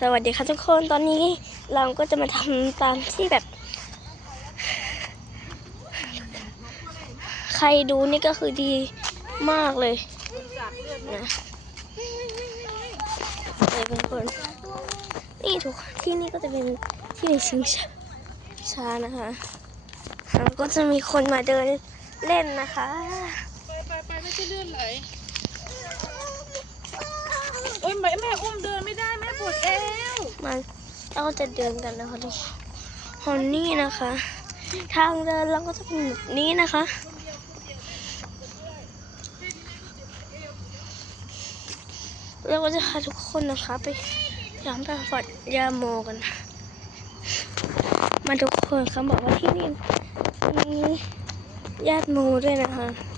สวัสดีค่ะทุกคนตอนนี้เราก็จะมาทำตามที่แบบ ใครดูนี่ก็คือดีมากเลยนะเลยเป็นคน นี่ทุกที่นี่ก็จะเป็นที่ในชิงช้าชานะคะแล้วก็จะมีคนมาเดินเล่นนะคะ ไปไปไปไม่ใช่เลื่อนไหลโอ้ยแม่แม่อุ้มเดินไม่ได้แม่ ปวดเอวมาเราก็จะเดินกันนะคะทุกคนนี่นะคะ ทางเดินเราก็จะเป็นแบบนี้นะคะเราก็จะพาทุกคนนะคะไปย้อมแปรงฟันยาโมกัน มาทุกคนเขาบอกว่าที่นี่มีญาติโมด้วยนะคะ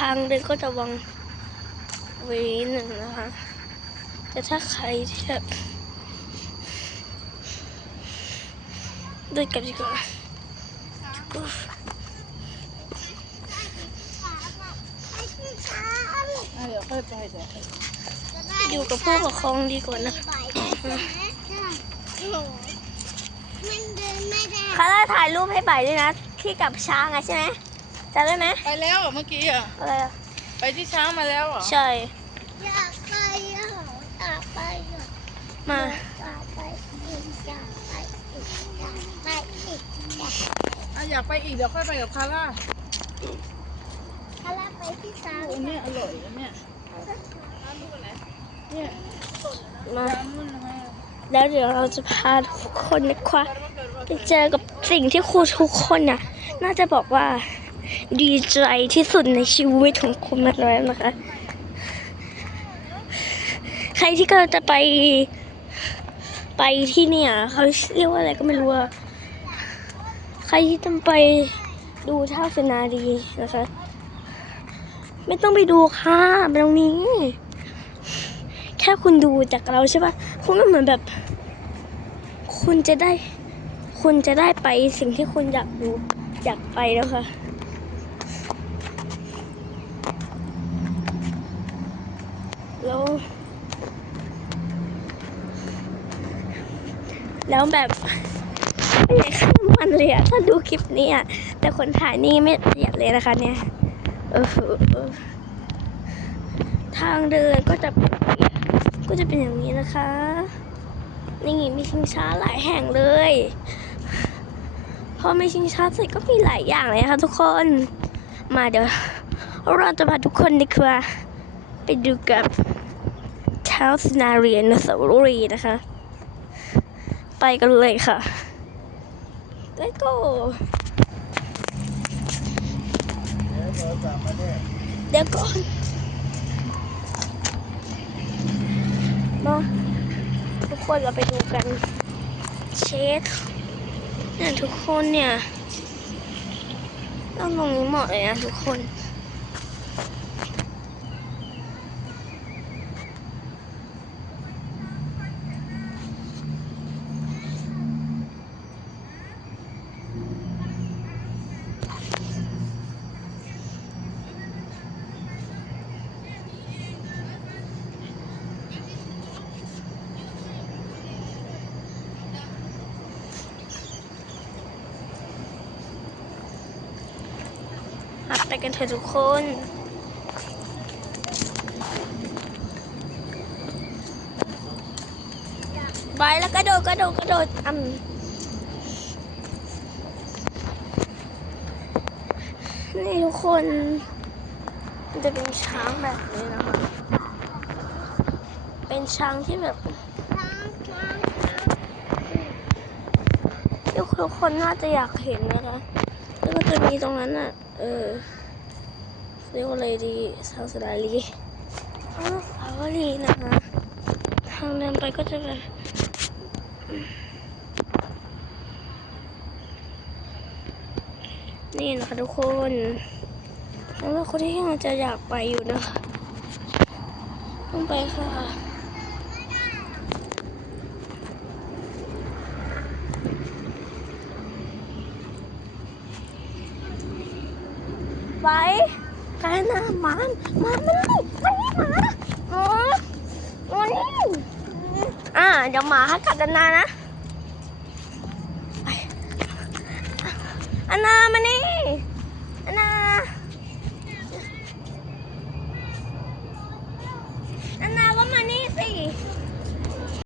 ทางเดินก็จะวังเวนิดหนึ่งนะคะ แต่ถ้าใครที่แบบเดินกลับดีกว่าก็อะเดี๋ยวค่อยไปเดี๋ยวอยู่กับผู้ปกครองดีกว่านะมันเดินไม่ได้คาร่าถ่ายรูปให้ไปด้วยนะ ที่กับช้างอะใช่ไหม จำได้ไหมไปแล้วเหรอเมื่อกี้อะอะไรอะไปที่ช้างมาแล้วเหรอใช่ อยากไปอะอยากไปอะมา อยากไปอีกอยากไปอีกอยากไปอีกอยากอะอยากไปอีกเดี๋ยวค่อยไปกับคาร่าถ้าเราไปที่ศาลอันเนี้ยอร่อยอันเนี้ยเนี่ยมาร้านนุ่นนะแล้วเดี๋ยวเราจะพาทุกคนนะคะไปเจอกับสิ่งที่ครูทุกคนน่ะ น่าจะบอกว่า ดีใจที่สุดในชีวิตของคุณมาแล้วนะคะ ใครที่กำลังจะไป ไปที่เนี่ยเขาเรียกว่าอะไรก็ไม่รู้อะใครที่ต้องไปดูท่าสนาดีนะคะ ไม่ต้องไปดูค่ะตรงนี้ แค่คุณดูจากเราใช่ปะคุณก็เหมือนแบบ คุณจะได้ คุณจะได้ไปสิ่งที่คุณอยากดูอยากไปแล้วค่ะ แล้ว แล้วแบบไม่ได้ข้ามวันเลยอะถ้าดูคลิปนี้อะแต่คนถ่ายนี่ไม่ละเอียดเลยนะคะเนี่ยเออทางเดินก็จะก็จะเป็นอย่างนี้นะคะ นี่มีชิงช้าหลายแห่งเลย พอมีชิงช้าเสร็จก็มีหลายอย่างเลยนะคะทุกคน มาเดี๋ยวเราจะพาทุกคนดีกว่าไปดูกับ ท้าสนาเรียนสวรีนะคะ ไปกันเลยค่ะ Let's go เดี๋ยวก่อนมาทุกคนเราไปดูกัน เช็คเนี่ยทุกคนเนี่ยต้องตรงนี้เหมาะเลยนะทุกคน ไปกันเถอะทุกคน ไปแล้วกระโดดกระโดดกระโดดอ่ำนี่ทุกคนมันจะเป็นช้างแบบนี้นะคะ เป็นช้างที่แบบทุกคนน่าจะอยากเห็นนะคะแล้วก็จะมีตรงนั้นอะ เออ เรียกว่าอะไรดีสาวสดาลีอาวสาวรีนะคะทางเดินไปก็จะแบบนี่นะคะทุกคนแล้วคนที่ยังจะอยากไปอยู่นะคะตรงลงไปค่ะไป กันนะหมาหมามันนี่มันนี่หมาหมามันนี่อ่าเดี๋ยวหมากัดกันนานะ